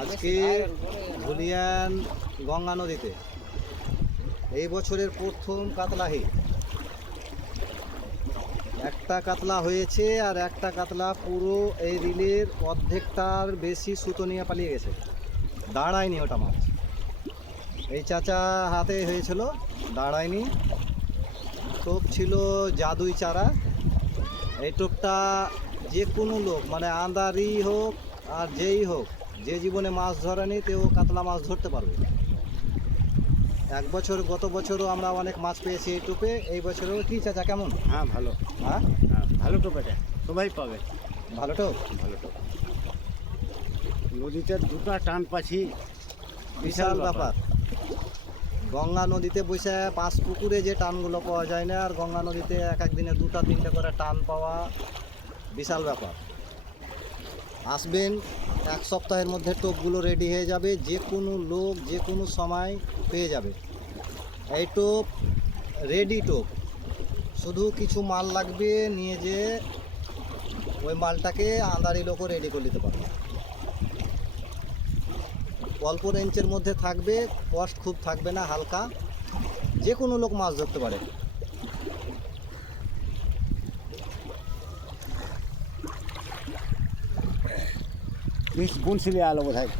আজকে ধুলিয়ান গঙ্গা নদীতে এই বছরের প্রথম কাতলা হিট। একটা কাতলা হয়েছে আর একটা কাতলা পুরো এই রিলের অর্ধেকটার বেশি সুতো নিয়ে পালিয়ে গেছে, দাঁড়ায়নি ওটা মাছ। এই চাচা হাতে হয়েছিল, দাঁড়ায়নি। টোপ ছিল জাদুই চারা। এই টোপটা যে কোনো লোক, মানে আন্দারি হোক আর যেই হোক, যে জীবনে মাছ ধরেনি তেও কাতলা মাছ ধরতে পারবে। এক বছর, গত বছরও আমরা অনেক মাছ পেয়েছি এই টোপে। এই বছরও কি চাচা কেমন? হ্যাঁ ভালো, হ্যাঁ ভালো টোপ, এটা সবাই পাবে। ভালো টোপ, ভালো টোপ। নদীতে দুটো টান পাচ্ছি, বিশাল ব্যাপার। গঙ্গা নদীতে বসে 5 পুকুরে যে টানগুলো পাওয়া যায় না, আর গঙ্গা নদীতে এক এক দিনে 2টা 3টে করে টান পাওয়া বিশাল ব্যাপার। আসবেন, এক সপ্তাহের মধ্যে টোপগুলো রেডি হয়ে যাবে, যে কোনো লোক যে কোনো সময় পেয়ে যাবে। এই টোপ রেডি টোপ, শুধু কিছু মাল লাগবে, নিয়ে যেয়ে ওই মালটাকে আন্দারি লোকও রেডি করে নিতে পারবে। অল্প রেঞ্চের মধ্যে থাকবে, কষ্ট খুব থাকবে না, হালকা, যে কোনো লোক মাছ ধরতে পারে। বনশিলে আলো বোধ হয়।